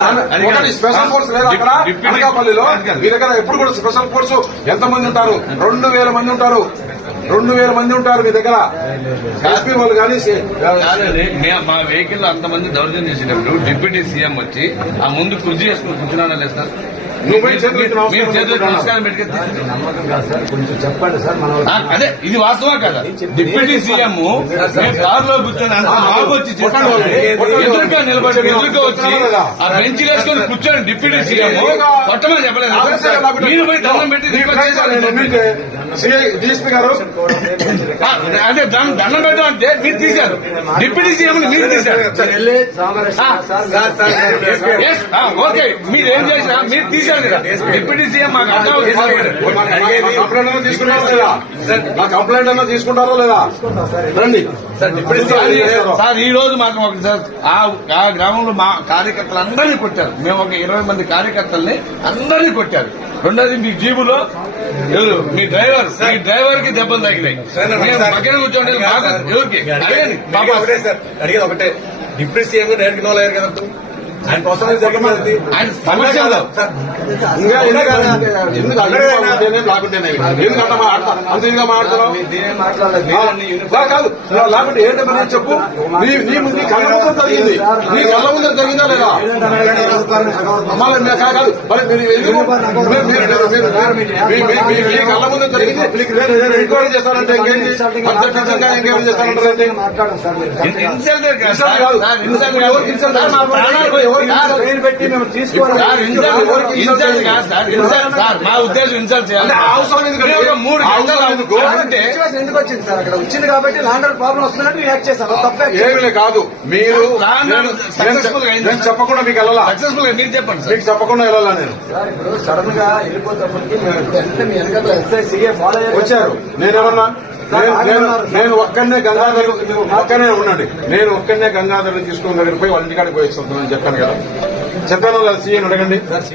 ఒకటి special force లేదు అక్కడ. అనకాపల్లిలో. మీ దగ్గర ఎప్పుడు కూడా స్పెషల్ ఫోర్స్ ఎంత మంది ఉంటారు? రెండు వేల మంది ఉంటారు. రెండు వేల మంది ఉంటారు మీ దగ్గర. కాశ్మీర్ వాళ్ళు కానీ మే- వెహికల్ అంతమంది దౌర్జన్యం చేసేటప్పుడు డిప్యూటీ సీఎం వచ్చి ఆ ముందు కుర్చీ వేసుకుని కూర్చున్నాడా లేదు సార్? నమ్మకం కాదు సార్. కొంచెం చెప్పండి సార్ మనం అదే ఇది వాస్తవం కదా. డిప్యూటీ సీఎం కారులో కూర్చొని మాకు వచ్చి. ఎదురుగా నిలబడి ఎదురుగా వచ్చి ఆ బెంచ్ వేసుకొని కూర్చొని డిప్యూటీ సీఎం కొట్టమని చెప్పలేదు. మీరు పోయి దండం పెట్టి రిక్వెస్ట్ చేశారు. డిఎస్పీ గారు? ఆ, అదే దండం దండం పెట్టడం అంటే మీరు తీశారు. డిప్యూటీ సీఎం మీరు తీశారు. ఓకే మీరు ఏం చేసినా మీరు తీశారు. కదా. డిప్యూటీ సీఎం మాకు అర్థం. కంప్లైంట్ అన్నా తీసుకుంటారా లేదా? నా కంప్లైంట్ అన్నా తీసుకుంటారా లేదా? రండి. సార్, సార్ ఈ రోజు మాకు ఒక సార్ ఆ గ్రామంలో మా కార్యకర్తలు అందరినీ కొట్టారు. మేము ఒక ఇరవై మంది కార్యకర్తల్ని అందరినీ కొట్టారు. రెండోది మీ జీబులో మీ డ్రైవర్. మీ డ్రైవర్కి దెబ్బలు తగినాయి మేము పక్కన కూర్చోండి. ఎవరికి? అడిగేది ఒకటే. డిప్యూటీ సీఎం డైరెక్ట్ ఇన్వాల్వ్ అయ్యారు కదా. ఆయన కోసం జరిగింది ఆయన ఇంకా ఎందుకు ఎందుకు అడిగినా ఉంటేనే లాగుంటేనే ఎందుకు అంత ఇదిగా కాదు. లా- లేకుంటే ఏంటో నేను చెప్పు? నీ నీ ముందు కళ్ళ ముందు జరిగింది. నీ కళ్ళ ముందు జరిగిందా లేదా? మళ్ళీ మే- కాదు. మరి మీరు కళ్ళ ముందు జరిగింది ఎంక్వైరీ ఇంకేంటి ఎంక్వైరీ ఉద్దేశం ఇన్సల్ట్ చేయాలి. మూడు ఎందుకు? అంటే సిచ్యువేషన్ ఎందుకు వచ్చింది సార్? అక్కడ వచ్చింది కాబట్టి లాండర్ ప్రాబ్లం వస్తున్నట్టు రియాక్ట్ చేశాను తప్పే. కాదు. మీరు. నేను చెప్పకుండా మీకు వెళ్ళాలా? గా మీరు చెప్పండి సార్. మీకు చెప్పకుండా వెళ్ళాలా నేను? సార్ ఇప్పుడు సడన్గా వెంటనే మీ వెనకాల ఎస్ఐ సీఏ ఫాలో అయ్యారు. వచ్చారు. నేనేమన్నా నేను- నేను నేను ఒక్కనే గంగాధర్ ఒక్కనే ఉండండి. నేను ఒక్కనే గంగాధర్ తీసుకుని దగ్గర పోయి వాళ్ళ ఇంటికాడికి పోయి వస్తున్నాను చెప్పాను కదా. చెప్పాను కదా సీఎం అడగండి.